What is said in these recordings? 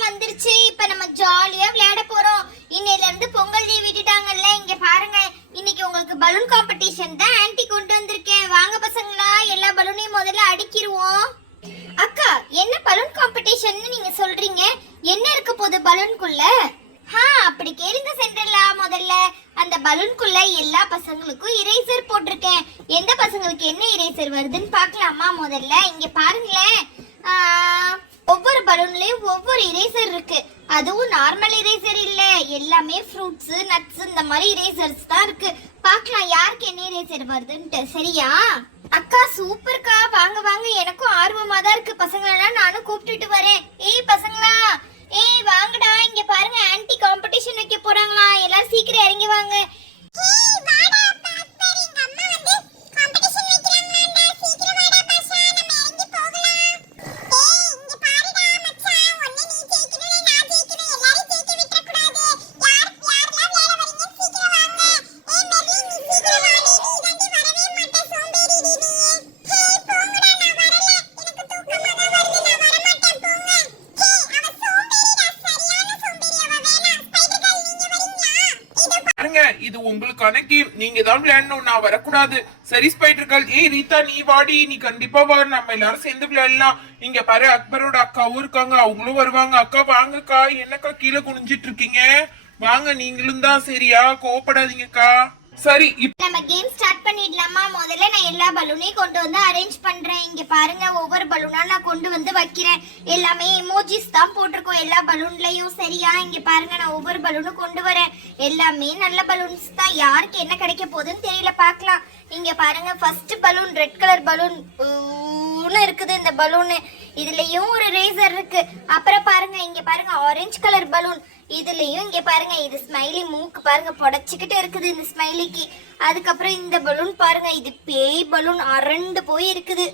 எல்லாம் வந்துருச்சு. இப்ப நம்ம ஜாலியா விளையாட போறோம். இன்னையில இருந்து பொங்கல் லீவ் விட்டுட்டாங்கல்ல. இங்க பாருங்க, இன்னைக்கு உங்களுக்கு பலூன் காம்படிஷன் தான் ஆன்ட்டி கொண்டு வந்திருக்கேன். வாங்க பசங்களா, எல்லா பலூனையும் முதல்ல அடிக்கிருவோம். அக்கா, என்ன பலூன் காம்படிஷன் நீங்க சொல்றீங்க? என்ன இருக்க போகுது பலூனுக்குள்ள? அப்படி கேளுங்க சென்ட்ரலா. முதல்ல அந்த பலூனுக்குள்ள எல்லா பசங்களுக்கும் இரேசர் போட்டிருக்கேன். எந்த பசங்களுக்கு என்ன இரேசர் வருதுன்னு பார்க்கலாமா? முதல்ல இங்க பாருங்களேன், ஒவ்வொரு பலூன்லயும் ஒவ்வொரு இரேசர் இருக்கு. அதுவும் நார்மல் இரேசர் இல்ல, எல்லாமே ஃப்ரூட்ஸ் நட்ஸ் இந்த மாதிரி இரேசர்ஸ் தான் இருக்கு. பார்க்கலாம் யாருக்கு என்ன இரேசர் வருதுன்ட்டு. சரியா அக்கா? சூப்பர்க்கா. வாங்க வாங்க, எனக்கும் ஆர்வமா தான் இருக்கு. பசங்களெல்லாம் நானும் கூப்பிட்டுட்டு வரேன். ஏய் பசங்களா, ஏய் வாங்கடா, இங்க பாருங்க ஆன்ட்டி காம்படிஷன் வைக்க போறாங்களா. எல்லாரும் சீக்கிரம் இறங்கி வாங்க. இது உங்களுக்கான கேம். நீங்க தான் விளையாடணும், நான் வரக்கூடாது. சரி ஸ்பைடர்கள். ஏய் ரீதா, நீ வாடி, நீ கண்டிப்பா வா, நம்ம எல்லாரும் சேர்ந்து விளையாடலாம். இங்க பாரு, அக்பரோட அக்காவும் இருக்காங்க, அவங்களும் வருவாங்க. அக்கா வாங்கக்கா. என்னக்கா கீழே குனிஞ்சிட்டு இருக்கீங்க? வாங்க நீங்களும் தான். சரியா, கோவப்படாதீங்கக்கா. சரி, நம்ம கேம் ஸ்டார்ட் பண்ணிடலாமா? முதல்ல நான் எல்லா பலூனையும் கொண்டு வந்து அரேஞ்ச் பண்றேன். இங்க பாருங்க, ஒவ்வொரு பலூனா நான் கொண்டு வந்து வைக்கிறேன். எல்லாமே எமோஜிஸ் தான் போட்டிருக்கோம் எல்லா பலூன்லயும். சரியா, இங்க பாருங்க, நான் ஒவ்வொரு பலூனும் கொண்டு வரேன். எல்லாமே நல்ல பலூன்ஸ் தான். யாருக்கு என்ன கிடைக்க போகுதுன்னு தெரியல, பார்க்கலாம். இங்க பாருங்க, first balloon red colour balloon இருக்குது. இந்த பலூனு இதுலயும் ஒரு ரேசர் இருக்கு. அப்புறம் பாருங்க, இங்க பாருங்க ஆரஞ்சு கலர் பலூன். இதுலயும் இங்க பாருங்க, இது ஸ்மைலி மூக்கு பாருங்க புடைச்சுக்கிட்டு இருக்குது இந்த ஸ்மைலிக்கு. அதுக்கப்புறம் இந்த பலூன் பாருங்க, இது பேய் பலூன் அரண்டு போய் இருக்குது.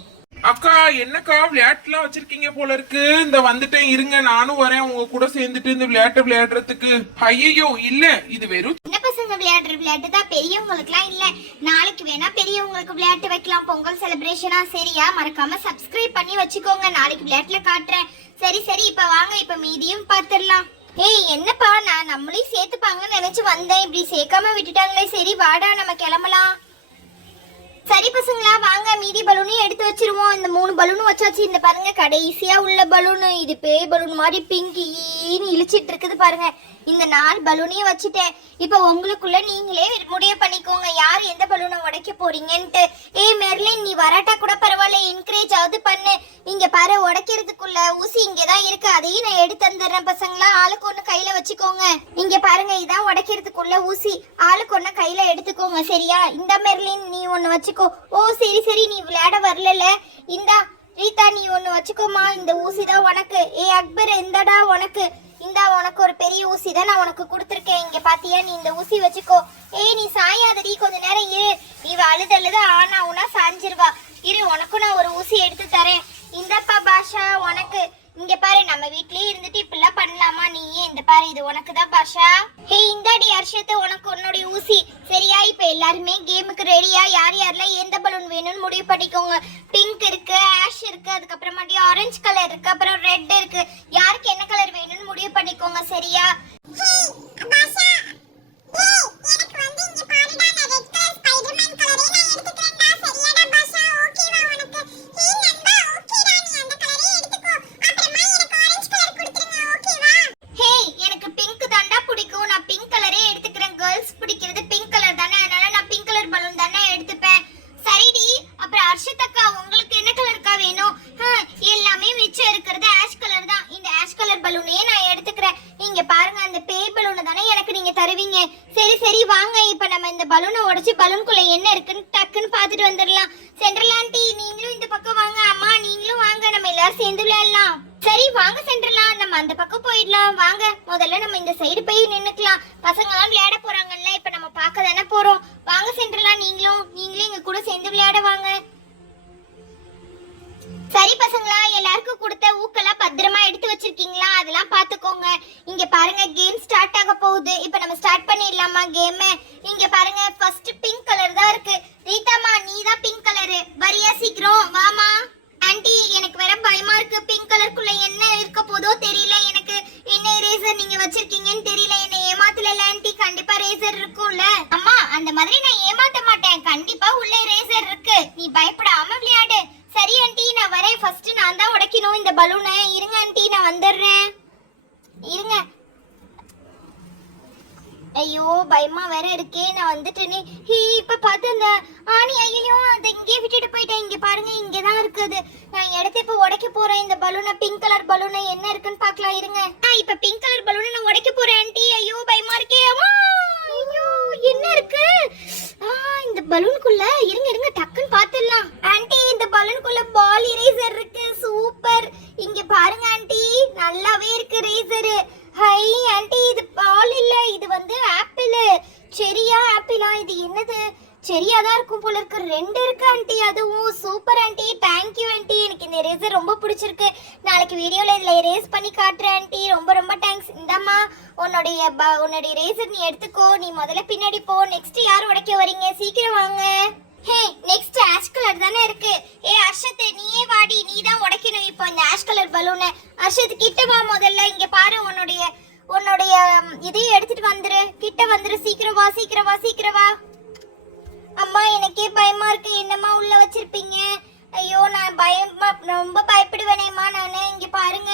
அக்கா என்னக்கா விளையாட்டுலாம் வச்சிருக்கீங்க போல இருக்கு. இந்த வந்துட்டேன், இருங்க நானும் வரேன் உங்க கூட சேர்ந்துட்டு இந்த விளையாட்டு விளையாடுறதுக்கு. ஐயோ இல்ல, இது வெறும் சின்ன பசங்க விளையாடுற விளையாட்டு தான், பெரியவங்களுக்கு எல்லாம் இல்ல. நாளைக்கு வேணா பெரியவங்களுக்கு விளையாட்டு வைக்கலாம், பொங்கல் செலிப்ரேஷனா. சரியா, மறக்காம சப்ஸ்கிரைப் பண்ணி வச்சுக்கோங்க, நாளைக்கு விளையாட்டுல காட்டுறேன். சரி சரி, இப்ப வாங்க, இப்ப மீதியும் பாத்துடலாம். ஏய் என்னப்பா, நான் நம்மளையும் சேர்த்துப்பாங்கன்னு நினைச்சு வந்தேன், இப்படி சேர்க்காம விட்டுட்டாங்களே. சரி வாடா, நம்ம கிளம்பலாம். சரி பசங்களா, வாங்க மீதி பலூனையும் எடுத்து வச்சிருவோம். இந்த 3 பலூனும் வச்சாச்சு. இந்த பாருங்க கடைசியா உள்ள பலூனு, இது பேய் பலூன் மாதிரி பிங்க் ஈன்னு இழிச்சிட்டு இருக்குது பாருங்க. இந்த 4 பலூனையும் வச்சுட்டேன். இப்ப உங்களுக்குள்ள நீங்களே முடிவு பண்ணிக்கோங்க யார் எந்த பலூனை உடைக்க போறீங்கன்ட்டு. ஏய் மெர்லின், நீ வராட்டா கூட பரவாயில்ல, என்கரேஜ் ஆகுது பண்ணு. இங்க பாரு, உடைக்கிறதுக்குள்ள ஊசி இங்கதான் இருக்கு, அதையும் நான் எடுத்து தந்துடுறேன். பசங்களா, ஆளுக்கு ஒண்ணு கையில வச்சுக்கோங்க. இங்க பாருங்க, இதான் உடைக்கிறதுக்குள்ள ஊசி, ஆளுக்கு ஒண்ணு கையில எடுத்துக்கோங்க. சரியா, இந்த மெர்லின் நீ ஒண்ணு வச்சுக்கோ. ஓ சரி சரி, நீ விளையாட வரல. இந்தா ரீதா, நீ ஒண்ணு வச்சுக்கோமா, இந்த ஊசி தான் உனக்கு. ஏ அக்பர், இந்தடா உனக்கு. இந்தா உனக்கு ஒரு பெரிய ஊசி தான் நான் உனக்கு கொடுத்துருக்கேன். இங்க பாத்தியா, நீ இந்த ஊசி வச்சுக்கோ. ஏய் நீ சாயாதடி, கொஞ்ச நேரம் இரு. நீ அழுதழுத ஆனா உனா சாஞ்சிருவா. இரு, உனக்கும் நான் ஒரு ஊசி எடுத்து தரேன். இந்தப்பா பாஷா உனக்கு. இங்க பாரு, நம்ம வீட்லயே இருந்துட்டு இப்படிலாம் பண்ணலாமா நீ? இந்த பாரு, இது உனக்கு தான் பாஷா. ஹே இந்தாடி ஹர்ஷத்து, உனக்கு உன்னுடைய ஊசி. சரியா, இப்ப எல்லாருமே கேமுக்கு ரெடியா? யார் யாரெல்லாம் எந்த பலூன் வேணும்னு முடிவு பண்ணிக்கோங்க. பிங்க் இருக்கு, ஆஷ் இருக்கு, அதுக்கப்புறமாட்டி ஆரஞ்சு கலர் இருக்கு, அப்புறம் ரெட் இருக்கு. யாருக்கு என்ன கலர் வேணும்னு முடிவு பண்ணிக்கோங்க. சரியா, தருவீங்க. சரி சரி வாங்க, இப்ப நம்ம இந்த பலூனை உடைச்சு பலூனுக்குள்ள என்ன இருக்குன்னு டக்குன்னு பாத்துட்டு வந்துடலாம். சென்ட்ரல் ஆண்டி நீங்களும் இந்த பக்கம் வாங்க. அம்மா நீங்களும் வாங்க, நம்ம எல்லாரும் சேர்ந்து விளையாடலாம். சரி வாங்க சென்ட்ரலா, நம்ம அந்த பக்கம் போயிடலாம். வாங்க, முதல்ல நம்ம இந்த சைடு போய் நின்னுக்கலாம். பசங்க எல்லாம் விளையாட போறாங்கல்ல, இப்ப நம்ம பார்க்க தானே போறோம். வாங்க சென்ட்ரலா, நீங்களும் எங்க கூட சேர்ந்து விளையாட வாங்க. சரி பசங்களா, எல்லாருக்கும் கொடுத்த ஊக்கெல்லாம் பத்திரமா எடுத்து வச்சிருக்கீங்களா? அதெல்லாம் பாத்துக்கோங்க. இங்க பாருங்க, கேம் ஸ்டார்ட் ஆக போகுது. இப்ப நம்ம ஸ்டார்ட் பண்ணிடலாமா கேம்? இங்க பாருங்க, ஃபர்ஸ்ட் பிங்க் கலர் தான் இருக்கு. ரீதாமா, நீ தான் பிங்க் கலர். வரியா சீக்கிரம் வாமா. ஆன்ட்டி, எனக்கு வேற பயமா இருக்கு. பிங்க் கலருக்குள்ள என்ன இருக்க போதோ தெரியல எனக்கு. பலூனை. இருங்க ஆண்டி, நான் வந்துடுறேன். இருங்க. ஐயோ பயமா வேற இருக்கே, நான் வந்துட்டேனே. இப்ப பார்த்து அந்த ஆணி, ஐயோ அதை இங்கேயே விட்டுட்டு போயிட்டேன். இங்க பாருங்க, இங்கதான் இருக்குது. நான் எடுத்து இப்ப உடைக்க போறேன் இந்த பலூனை, பிங்க் கலர் பலூனை. என்ன இருக்குன்னு பாக்கலாம் இருங்க. இப்ப பிங்க் கலர் பலூனை நான் உடைக்க போறேன் ஆண்டி. ஐயோ பயமா இருக்கே. அம்மா ஐயோ என்ன இருக்கு இந்த பலூனுக்குள்ள? இருங்க இருங்க, டக்குன்னு பாத்துடலாம். ஆண்டி இந்த பலூனுக்குள்ள பால் இரேசர் இருக்கு. சூப்பர். இங்க பாருங்க ஆண்டி, நல்லாவே இருக்கு இரேசர். ஹை ஆண்டி, இது பால் இல்ல, இது வந்து ஆப்பிள். செரியா ஆப்பிளா? இது என்னது? செரியா தான் இருக்கும் போல இருக்கு. 2 இருக்கு ஆண்டி. அதுவும் super aunty. Thank you aunty. எனக்கு இந்த இரேசர் ரொம்ப பிடிச்சிருக்கு. நாளைக்கு வீடியோல இதுல இரேஸ் பண்ணி காட்டுறேன் ஆண்டி. ரொம்ப ரொம்ப தேங்க்ஸ். இந்தம்மா உன்னுடைய இரேசர் நீ எடுத்துக்கோ. நீ முதல்ல பின்னாடி போ. நெக்ஸ்ட் யார் உடைக்க வரீங்க? சீக்கிரம் வாங்க. ஹே நெக்ஸ்ட் ஆஷ் கலர் தானே இருக்கு. அர்ஷத் நீயே வாடி, நீ தான் உடைக்கணும் இப்போ இந்த ஆஷ் கலர் பலூனை. அர்ஷத் கிட்ட வா முதல்ல. இங்க பாரு, உன்னுடைய இதையும் எடுத்துட்டு வந்துரு. கிட்ட வந்துரு. சீக்கிரம் வா சீக்கிரம் வா சீக்கிரம் வா. அம்மா எனக்கே பயமா இருக்கு. என்னம்மா உள்ள வச்சிருப்பீங்க? ஐயோ நான் ரொம்ப பயப்படுவேனேம்மா நானு. இங்க பாருங்க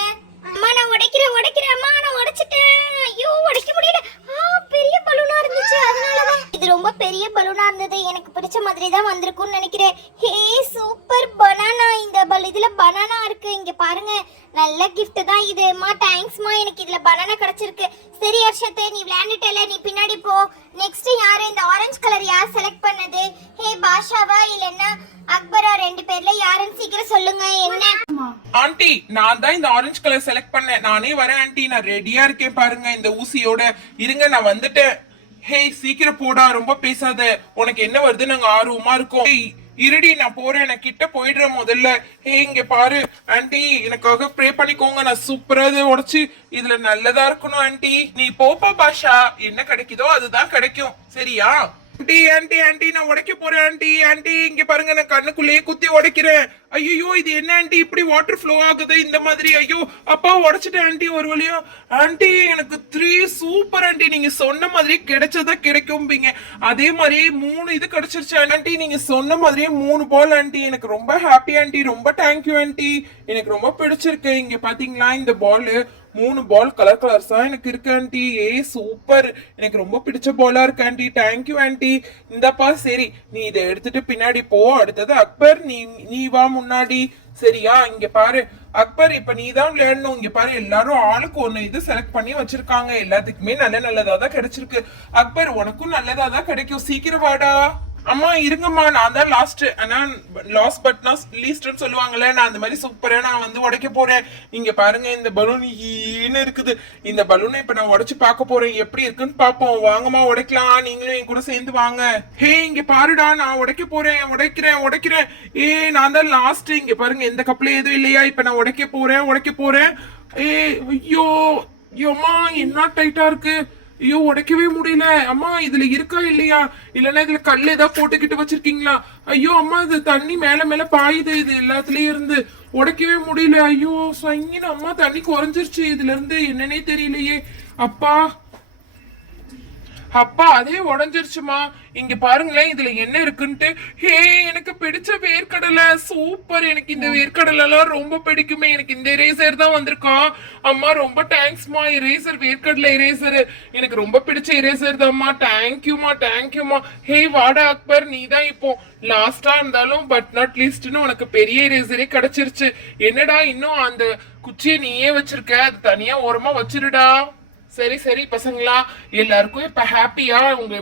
அம்மா, நான் உடைக்கிறேன் அம்மா. நான் உடைச்சிட்டேன். ஐயோ உடைக்க முடியல. பெரிய பலூனா இருந்துச்சு, அதனாலதான். இது ரொம்ப பெரிய பலூனா இருந்தது. எனக்கு பிடிச்ச மாதிரி தான் வந்திருக்கும்னு நினைக்கிறேன். ஹே சூப்பர் பனானா. இந்த இதுல பனானா இருக்கு. இங்க பாருங்க, நல்ல gift தான் இது. அம்மா தேங்க்ஸ்மா, எனக்கு இதுல பனானா கிடைச்சிருக்கு. சரி ஹர்ஷத், நீ விளையாண்டுட்டல, நீ பின்னாடி போ. நெக்ஸ்ட் யாரு? இந்த ஆரஞ்சு கலர் யார் செலக்ட் பண்ணது? ஹே பாஷாவா இல்லன்னா அக்பரா? 2 பேர்ல யாருன்னு சீக்கிரம் சொல்லுங்க. என்ன ஆண்டி, நான் தான் இந்த ஆரஞ்சு கலர் செலக்ட் பண்ணேன். நானே வரேன் ஆண்டி. நான் ரெடியா இருக்கேன் பாருங்க இந்த ஊசியோட. இருங்க நான் வந்துட்டேன். ஹே சீக்கிரம் போடா, ரொம்ப பேசாத. உனக்கு என்ன வருது? நாங்க ஆர்வமா இருக்கோம். இருடி நான் போறேன். நான் கிட்ட போயிடுறேன் முதல்ல. ஹே இங்க பாரு ஆண்டி, எனக்காக ப்ரே பண்ணிக்கோங்க. நான் சூப்பரா இதை உடைச்சு இதுல நல்லதா இருக்கணும் ஆண்டி. நீ போப்பா பாஷா, என்ன கிடைக்குதோ அதுதான் கிடைக்கும். சரியா? ஆண்டி ஆண்டி ஆண்டி, நான் உடைக்க போறேன் ஆண்டி. ஆண்டி இங்க பாருங்க, நான் கண்ணுக்குள்ளேயே குத்தி உடைக்கிறேன். ஐயோ இது என்ன ஆண்டி, இப்படி வாட்டர் ஃப்ளோ ஆகுது இந்த மாதிரி? ஐயோ அப்பா உடைச்சிட்டேன் ஆண்டி ஒரு வழியா. ஆண்டி எனக்கு 3 சூப்பர் ஆண்டி. நீங்க சொன்ன மாதிரி கிடைச்சதா கிடைக்கும்பீங்க, அதே மாதிரி 3 இது கிடைச்சிருச்சு ஆண்டி. நீங்க சொன்ன மாதிரியே 3 பால் ஆண்டி. எனக்கு ரொம்ப ஹாப்பி ஆண்டி. ரொம்ப தேங்க்யூ ஆண்டி. எனக்கு ரொம்ப பிடிச்சிருக்கு. இங்க பாத்தீங்களா, இந்த பால் 3 பால் கலர் கலர்ஸா எனக்கு இருக்கு ஆண்டி. சூப்பர். எனக்கு ரொம்ப பிடிச்ச பாலா இருக்கு ஆண்டி. Thank you aunty. இந்தப்பா சரி, நீ இதை எடுத்துட்டு பின்னாடி போ. அடுத்தது அக்பர், நீ வா முன்னாடி. சரியா? இங்க பாரு அக்பர், இப்ப நீ தான் விளையாடணும். இங்க பாரு, எல்லாரும் ஆளுக்கு ஒண்ணு இது செலக்ட் பண்ணி வச்சிருக்காங்க. எல்லாத்துக்குமே நல்லதா தான் கிடைச்சிருக்கு. அக்பர் உனக்கும் நல்லதா தான் கிடைக்கும். சீக்கிரம் வாடா. அம்மா இருங்கம்மா, நான் தான் லாஸ்ட். ஆனா லாஸ்ட் பட் நாட் லீஸ்ட்னு சொல்லுவாங்கல்ல, நான் அந்த மாதிரி சூப்பரா நான் வந்து உடைக்க போறேன். இங்க பாருங்க, இந்த பலூன் ஈன்னு இருக்குது. இந்த பலூனை இப்ப நான் உடைச்சு பார்க்க போறேன், எப்படி இருக்குன்னு பாப்போம். வாங்கம்மா உடைக்கலாம், நீங்களும் என் கூட சேர்ந்து வாங்க. ஹே இங்க பாருடா, நான் உடைக்க போறேன். உடைக்கிறேன். நான் தான் லாஸ்ட். இங்க பாருங்க, எந்த கப்ல எதுவும் இல்லையா? இப்ப நான் உடைக்க போறேன். ஐயோ அம்மா, என்ன டைட்டா இருக்கு. ஐயோ உடைக்கவே முடியல. அம்மா இதுல இருக்கா இல்லையா? இல்லன்னா இதுல கல் ஏதாவது போட்டுக்கிட்டு வச்சிருக்கீங்களா? ஐயோ அம்மா, இது தண்ணி மேல பாயுது. இது எல்லாத்துலயும் இருந்து உடைக்கவே முடியல. ஐயோ சங்கின அம்மா, தண்ணி குறைஞ்சிருச்சு இதுல இருந்து. என்னன்னே தெரியலையே. அப்பா அதே உடஞ்சிருச்சுமா. இங்க பாருங்களேன், இதுல என்ன இருக்குன்ட்டு. ஹே எனக்கு பிடிச்ச வேர்க்கடலை. சூப்பர். எனக்கு இந்த வேர்க்கடலை எல்லாம் ரொம்ப பிடிக்குமே. எனக்கு இந்த இரேசர் தான் வந்திருக்கான். அம்மா ரொம்ப தேங்க்ஸ்மா. இரேசர், வேர்க்கடலை இரேசர் எனக்கு ரொம்ப பிடிச்ச இரேசர் தான்மா. தேங்க்யூமா. ஹே வாடா அக்பர், நீ தான் இப்போ லாஸ்டா இருந்தாலும் பட் நாட் லீஸ்ட்னு உனக்கு பெரிய இரேசரே கிடைச்சிருச்சு. என்னடா இன்னும் அந்த குச்சியை நீயே வச்சிருக்க? அது தனியா ஓரமா வச்சிருடா. சரி பசங்களா, எல்லாருக்கும் இப்ப ஹாப்பியா? உங்க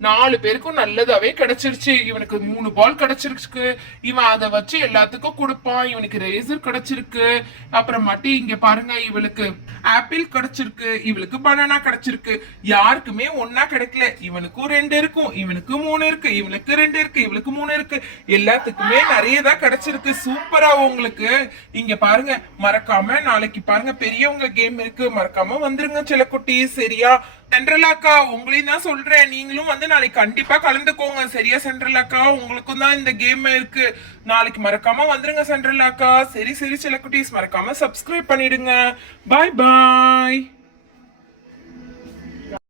4 பேருக்கும் நல்லதாவே கிடைச்சிருச்சு. இவனுக்கு 3 பால் கிடைச்சிருக்கு. இவன் அதை வச்சு எல்லாத்துக்கும் கொடுப்பான். இவனுக்கு ரேசர் கிடைச்சிருக்கு. அப்புறம் மட்டி இங்க பாருங்க, இவளுக்கு ஆப்பிள் கிடைச்சிருக்கு, இவளுக்கு பனானா கிடைச்சிருக்கு. யாருக்குமே ஒன்னா கிடைக்கல. இவனுக்கும் 2 இருக்கும், இவனுக்கு 3 இருக்கு, இவனுக்கு 2 இருக்கு, இவளுக்கு 3 இருக்கு. எல்லாத்துக்குமே நிறைய தான் கிடைச்சிருக்கு. சூப்பரா உங்களுக்கு. இங்க பாருங்க, மறக்காம நாளைக்கு பாருங்க பெரியவங்க கேம் இருக்கு, மறக்காம வந்துருங்க செல்லக்குட்டி. சரியா? சென்ட்ரலாக்கா உங்களையும் தான் சொல்றேன், நீங்களும் வந்து நாளைக்கு கண்டிப்பா கலந்துக்கோங்க. சரியா சென்ட்ரலாக்கா? உங்களுக்கும் தான் இந்த கேம் இருக்கு. நாளைக்கு மறக்காம வந்துருங்க சென்ட்ரலாக்கா. சரி செல்லக்குட்டீஸ், மறக்காம சப்ஸ்கிரைப் பண்ணிடுங்க. பாய்.